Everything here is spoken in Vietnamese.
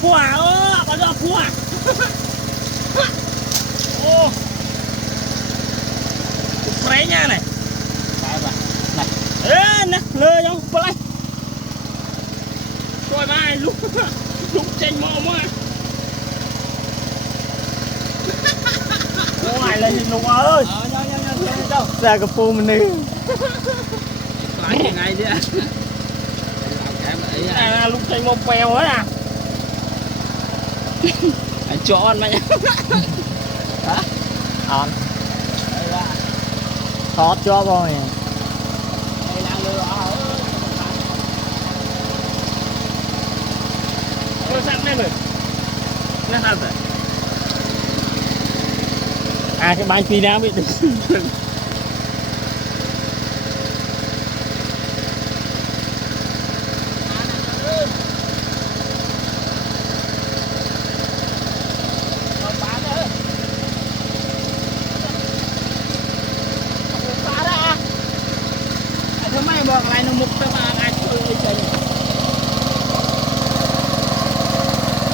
Puah, apa dah puah? Oh, spraynya này. Này, nè, lơ nhau, play. Coi mai lúc chanh mò mà. Ngoài lên nhìn lục ơi. đâu ra cái phu mình đi lại như này chứ lúc chanh mò bèo hết à. anh cho ăn mà nhá hả on thoát cho rồi đây đang lừa Sẵn đây rồi. Nó sao vậy? À cái bánh phi đá bịทำไมบอกอะไรนมุกตะมา